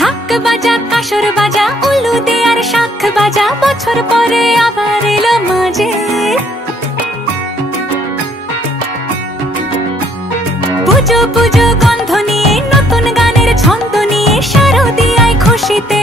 ঢাক বাজা কাসর বাজা উলু দে আর শাখ বাজা, বছর পরে আবার এলো মাঝে। পুজো পুজো গন্ধ নিয়ে নতুন গানের ছন্দ নিয়ে শারদিয়ায় খুশিতে